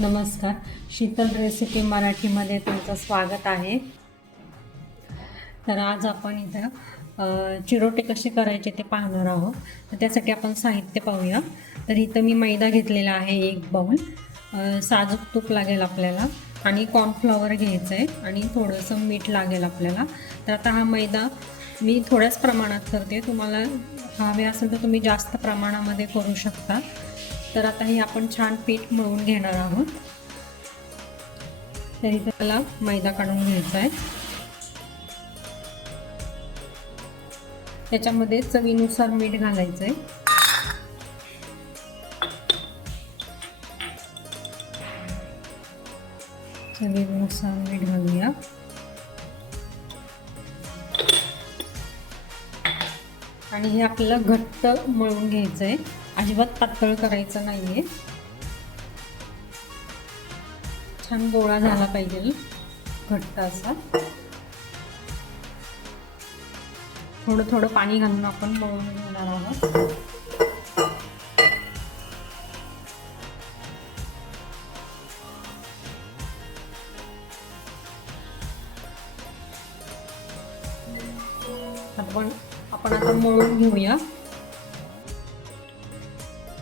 नमस्कार. शीतल रेसिपी मराठीमध्ये तुमचं स्वागत आहे. तर आज आपण इथं चिरोटे कसे करायचे ते पाहणार आहोत. तर त्यासाठी आपण साहित्य पाहूया. तर इथं मी मैदा घेतलेला आहे एक बाऊल साजूक तूप लागेल आपल्याला आणि कॉर्नफ्लॉवर घ्यायचं आहे आणि थोडंसं मीठ लागेल आपल्याला. तर आता हा मैदा मी थोड्याच प्रमाणात करते. तुम्हाला हवे असेल तर तुम्ही जास्त प्रमाणामध्ये करू शकता. तर आता हे आपण छान पीठ मळून घेणार आहोत. तर इथे त्याला मैदा काढून घ्यायचा आहे. त्याच्यामध्ये चवीनुसार मीठ घालायचं आहे. चवीनुसार मीठ घालूया. आणि हे आपल्याला घट्ट मळून घ्यायचं आहे अजिबात पातळ करायचं नाही आहे छान गोळा झाला पाहिजे. घट्ट असा. थोडं थोडं पाणी घालून आपण मळून घेणार आहोत. आपण आपण आता मळून घेऊया.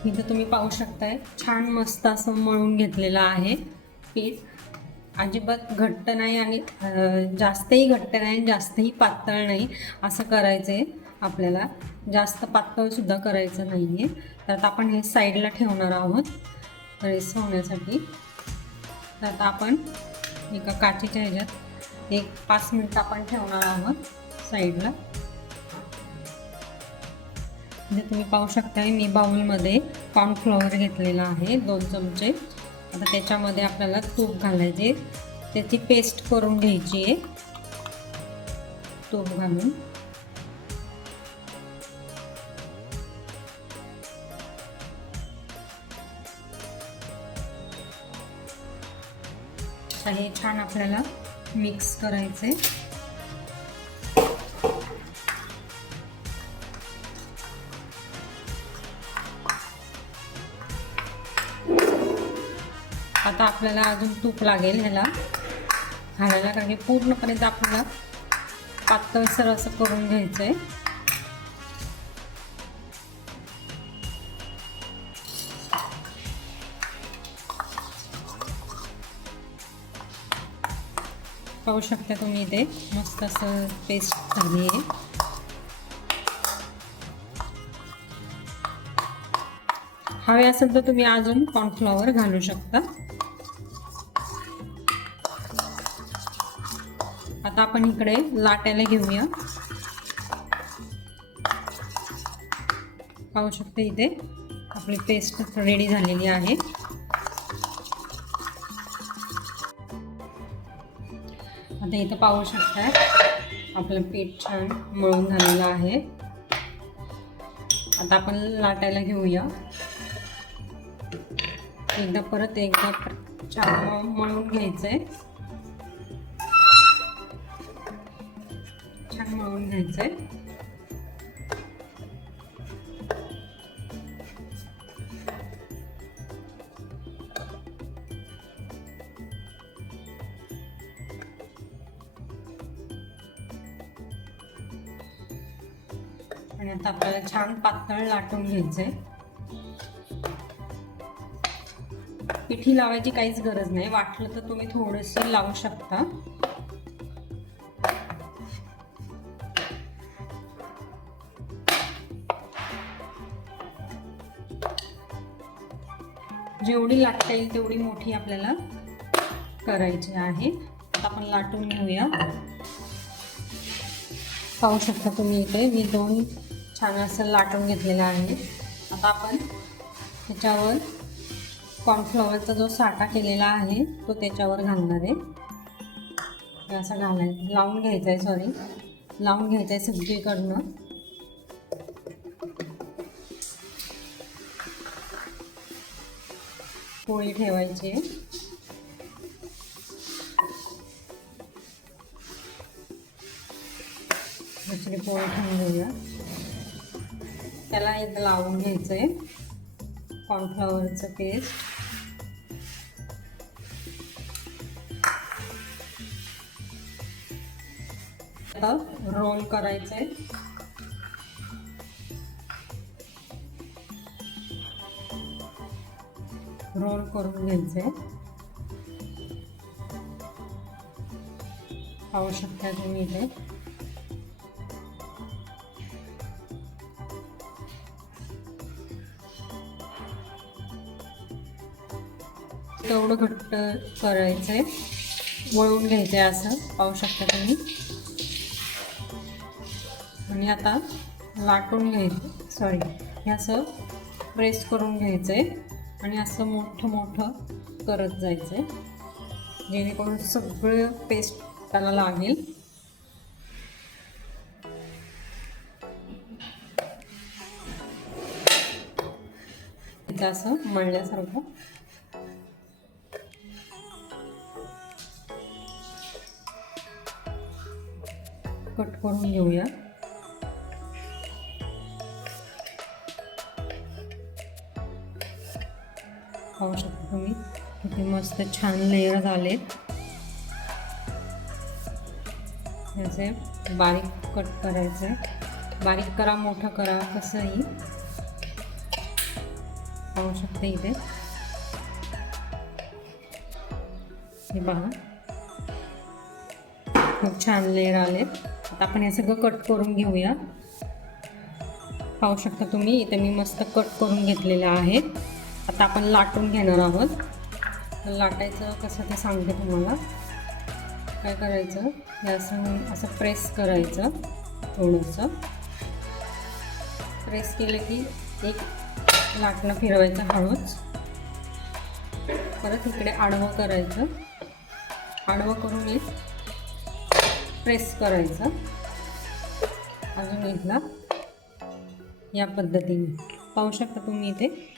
इथं तुम्ही पाहू शकताय छान मस्त असं मळून घेतलेलं आहे पीठ. अजिबात घट्ट नाही आणि जास्तही घट्ट नाही जास्तही पातळ नाही असं करायचं आहे आपल्याला. जास्त पातळसुद्धा करायचं नाही आहे तर आता आपण हे साईडला ठेवणार आहोत. रेस होण्यासाठी. तर आता आपण एका काचेच्या ह्याच्यात एक पाच मिनटं आपण ठेवणार आहोत साईडला. म्हणजे तुम्ही पाहू शकताय मी बाउलमध्ये कॉर्नफ्लॉवर घेतलेला आहे दोन चमचे. आता त्याच्यामध्ये आपल्याला तूप घालायचे. त्याची पेस्ट करून घ्यायची आहे. तूप घालून. हे छान आपल्याला मिक्स करायचे आता आपल्याला अजून तूप लागेल ह्याला. घालायला कारण की पूर्णपणे आपल्याला पातळसर असं करून घ्यायचं आहे पाहू शकता तुम्ही इथे मस्त असं पेस्ट झाली आहे. हवे असेल तर तुम्ही अजून कॉर्नफ्लॉवर घालू शकता. आता आपण इकडे लाटायला घेऊया. पाहू शकते इथे आपली पेस्ट रेडी झालेली आहे. आता इथं पाहू शकताय आपलं पीठ छान मळून झालेलं आहे. आता आपण लाटायला घेऊया. एकदा परत एकदा छान मळून घ्यायचंय. आहे मळून घ्यायचंय. आणि आता आपल्याला छान पातळ लाटून घ्यायचंय. पिठी लावायची काहीच गरज नाही. वाटलं तर तुम्ही थोडंसं लावू शकता. जेवढी लाटता येईल तेवढी मोठी आपल्याला करायची आहे. आता आपण लाटून घेऊया. पाहू शकता तुम्ही इथे मी दोन छान असं लाटून घेतलेलं आहे. आता आपण त्याच्यावर कॉर्नफ्लॉवरचा जो साठा केलेला आहे तो त्याच्यावर घालणार आहे. हे असं घालाय लावून घ्यायचं आहे सॉरी लावून घ्यायचं आहे सगळीकडनं. पोळी ठेवायची. दुसरी पोळी ठेवून घेऊया. त्याला एक लावून घ्यायचं आहे कॉर्नफ्लॉवरचं पेस्ट आता रोल करायचं आहे रोल करून घ्यायचे. पाहू शकता तुम्ही इथे तेवढं घट्ट करायचं. आहे वळून घ्यायचं आहे असं पाहू शकता तुम्ही. आणि आता लाटून घ्यायचं. सॉरी हे असं प्रेस करून घ्यायचं. आहे आणि असं मोठं मोठं करत जायचं आहे जेणेकरून सगळं पेस्ट त्याला लागेल. असं मळल्यासारखं. कट करून घेऊया. पाहू शकता तुम्ही. किती मस्त छान लेयर झाले. याचे बारीक कट करायचे. बारीक करा मोठं करा कसंही. पाहू शकते इथे. हे बघा. खूप छान लेअर आले. आता आपण हे सगळं कट करून घेऊया. पाहू शकता तुम्ही. इथे मी मस्त कट करून घेतलेलं आहेत आता आपण लाटून घेणार आहोत. तर लाटायचं कसं ते सांगते तुम्हाला. काय करायचं? हे असं असं प्रेस करायचं थोडंसं. प्रेस केलं की एक लाटणं फिरवायचं हळूच. परत इकडे आडवं करायचं. आडवं करून एक प्रेस करायचं. अजून एकदा या पद्धतीने. पाहू शकता तुम्ही इथे.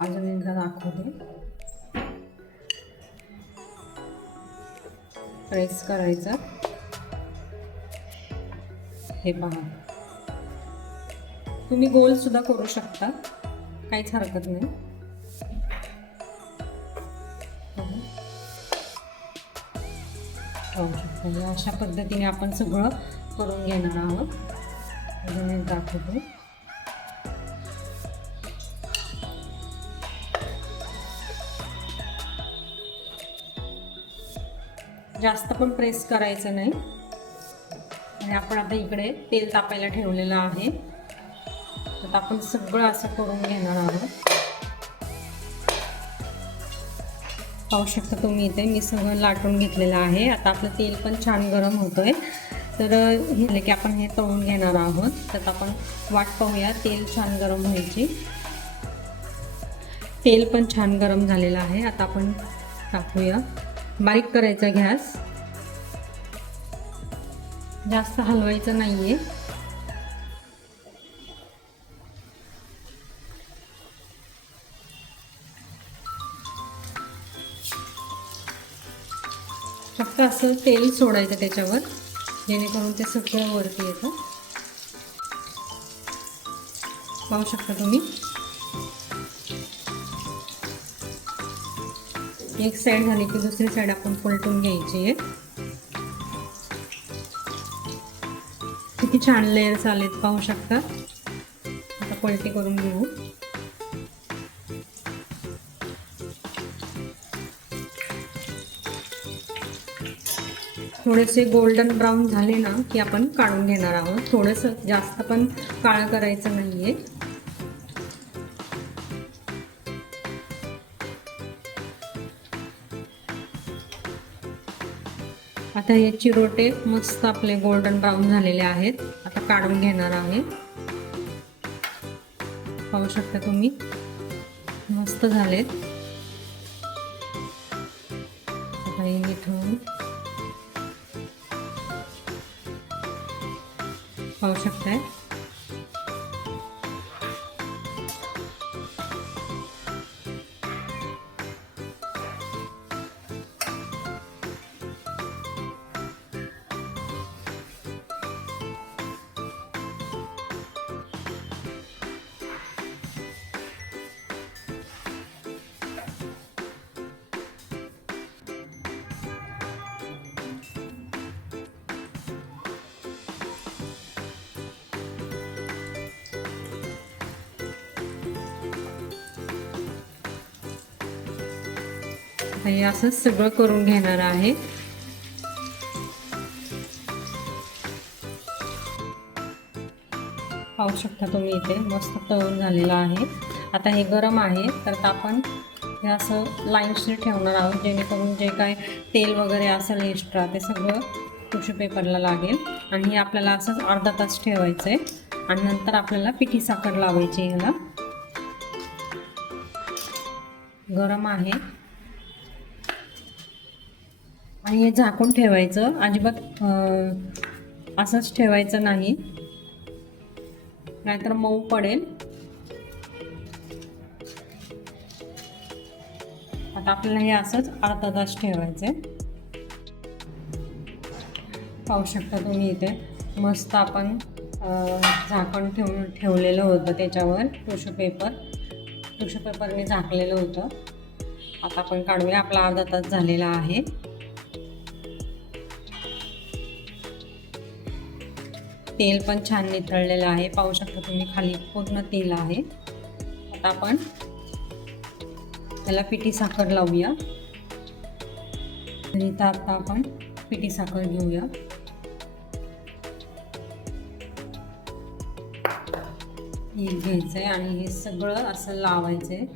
अजून एकदा दाखवते. प्रेस करायचं. हे पहा. तुम्ही गोल सुद्धा करू शकता. काहीच हरकत नाही. म्हणजे अशा पद्धतीने आपण सगळं करून घेणार आहोत. अजून एक जास्त पण प्रेस करायचं नाही. आणि आपण आता इकडे तेल तापायला ठेवलेलं आहे. तर आपण सगळं असं करून घेणार आहोत. पाहू शकता तुम्ही इथे मी सगळं लाटून घेतलेलं आहे. आता आपलं तेल पण छान गरम होतोय. तर हे की आपण हे तळून घेणार आहोत. तर आपण वाट पाहूया तेल छान गरम व्हायची. तेल पण छान गरम झालेलं आहे. आता आपण टाकूया बारीक करायचा गॅस. जास्त हलवायचं नाहीये. फक्त असं तेल सोडायचं त्याच्यावर जेणेकरून ते सगळं वरती येतं. पाहू शकता तुम्ही? एक साईड झाली की दुसरी साईड आपण पलटून घ्यायची. आहे किती छान लेअर्स आलेत पाहू शकता. आता पलटी करून घेऊ. थोडेसे गोल्डन ब्राऊन झाले ना की आपण काढून घेणार आहोत. थोडंसं जास्त पण काळं करायचं नाहीये. आता हे चिरोटे मस्त आपले गोल्डन ब्राऊन झालेले आहेत. आता काढून घेणार आहे पाहू शकता तुम्ही? मस्त झालेत. आता इथून. पाहू शकताय? हे असं सगळं करून घेणार आहे. पाहू शकता तुम्ही इथे मस्त तळून झालेलं आहे. आता हे गरम आहे तर आपण हे असं लाईन्सने ठेवणार आहोत जेणेकरून जे काय तेल वगैरे असेल एक्स्ट्रा ते सगळं टिश्यू पेपरला लागेल. आणि हे आपल्याला असंच अर्धा तास ठेवायचं आहे आणि नंतर आपल्याला पिठी साखर लावायची ह्याला. गरम आहे. आणि हे झाकून ठेवायचं. अजिबात असंच ठेवायचं नाही. नाहीतर मऊ पडेल. आता आपल्याला हे असंच अर्धा तास ठेवायचं आहे पाहू शकता तुम्ही इथे मस्त आपण झाकण ठेवून ठेवलेलं होतं त्याच्यावर टिश्यू पेपर टिश्यू पेपरने झाकलेलं होतं. आता आपण काढूया. आपला अर्धा तास झालेला आहे. तेल पण छान नितळलेलं आहे. पाहू शकता तुम्ही खाली पूर्ण तेल आहे. आता आपण त्याला पिठी साखर लावूया. आणि इथं आता आपण पिठी साखर घेऊया. हे घ्यायचं आहे आणि हे सगळं असं लावायचं आहे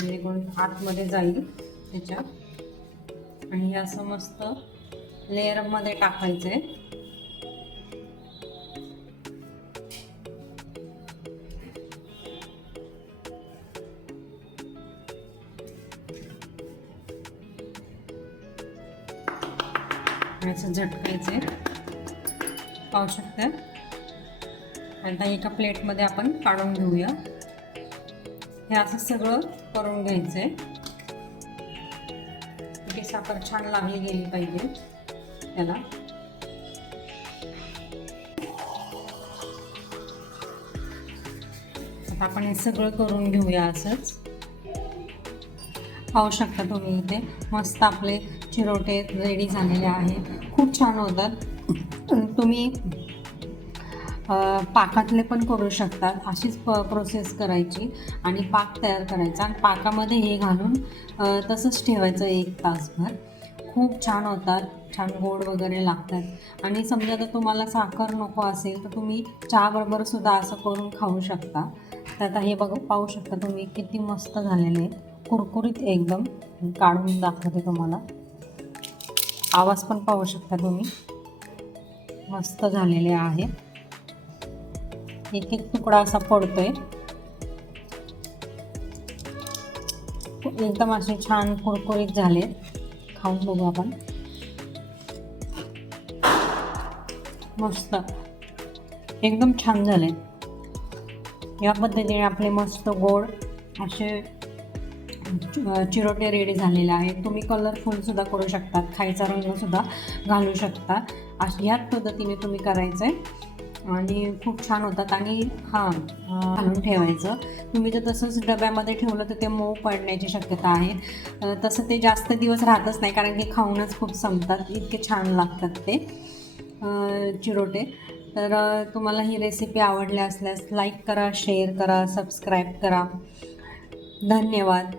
जेणेकरून आतमध्ये जाईल त्याच्या आणि हे असं मस्त लेअरमध्ये टाकायचं आहे झटकायचे. पाहू शकता. आता एका प्लेटमध्ये आपण काढून घेऊया. हे असं सगळं करून घ्यायचं आहे इथे साखर छान लागली गेली पाहिजे त्याला. आता आपण हे सगळं करून घेऊया असंच. पाहू शकता तुम्ही इथे मस्त आपले चिरोटे रेडी झालेले आहेत. खूप छान होतात. तुम्ही पाकातले पण करू शकतात अशीच प प्रोसेस करायची आणि पाक तयार करायचा. आणि पाकामध्ये हे घालून तसंच ठेवायचं एक तासभर. खूप छान होतात. छान गोड वगैरे लागतात. आणि समजा जर तुम्हाला साखर नको असेल तर तुम्ही चहाबरोबर सुद्धा असं करून खाऊ शकता. तर आता हे बघ पाहू शकता तुम्ही किती मस्त झालेले. आहेत कुरकुरीत एकदम काढून दाखवते तुम्हाला. आवाज पण पाहू शकता तुम्ही. मस्त झालेले आहे एक एक तुकडा असा पडतोय. एकदम असे छान कुरकुरीत झाले खाऊन बघू आपण. मस्त. एकदम छान झाले या पद्धतीने आपले मस्त गोड असे चिरोटे रेडी झालेले आहेत. तुम्ही कलरफुलसुद्धा करू शकतात खायचा रंगसुद्धा घालू शकता. अशा ह्याच पद्धतीने तुम्ही करायचं आहे आणि खूप छान होतात. आणि हां घालून ठेवायचं. तुम्ही जर तसंच डब्यामध्ये ठेवलं तर ते मऊ पडण्याची शक्यता आहे. तसं ते जास्त दिवस राहतच नाही कारण की खाऊनच खूप संपतात. इतके छान लागतात ते चिरोटे. तर तुम्हाला ही रेसिपी आवडली असल्यास लाईक करा शेअर करा सबस्क्राईब करा. धन्यवाद.